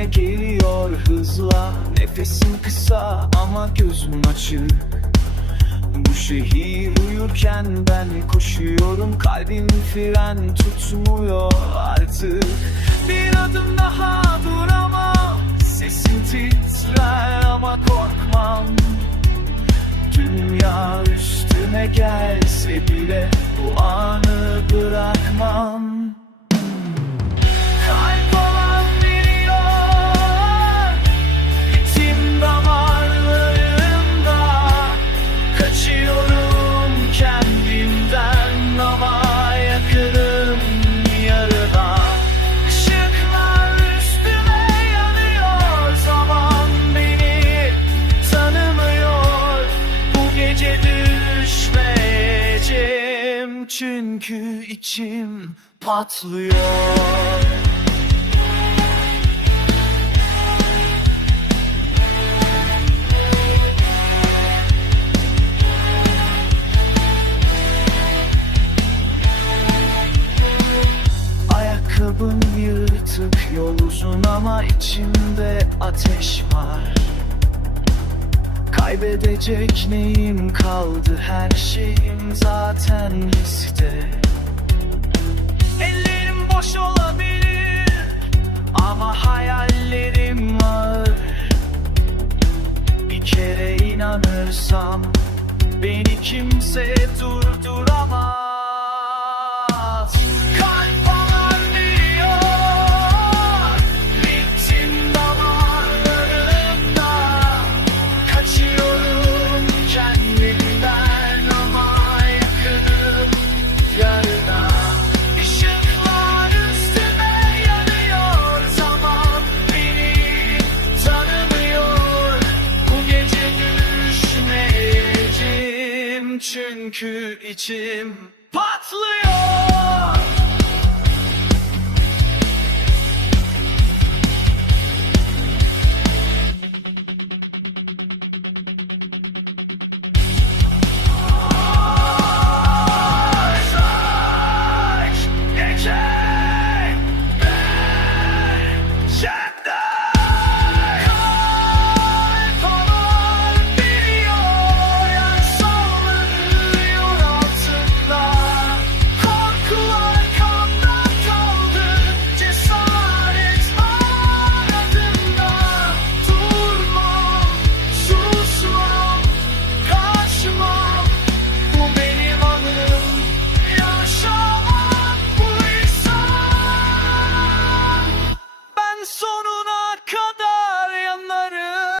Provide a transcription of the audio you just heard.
üstüme geliyor hızla. Nefesim kısa ama gözüm açık. Bu şehir uyurken ben koşuyorum. Kalbim fren tutmuyor artık. Bir adım daha duramam. Sesim titrer ama korkmam. Dünya üstüme gelse bile Bu anı bırakmam Çünkü içim patlıyor. Ayakkabım yırtık yol uzun ama içimde ateş var. Kaybedecek neyim kaldı? Her şeyim zaten liste. Ellerim boş olabilir ama hayallerim var. Bir kere inanırsam beni kimse durduramaz Çünkü içim patlıyor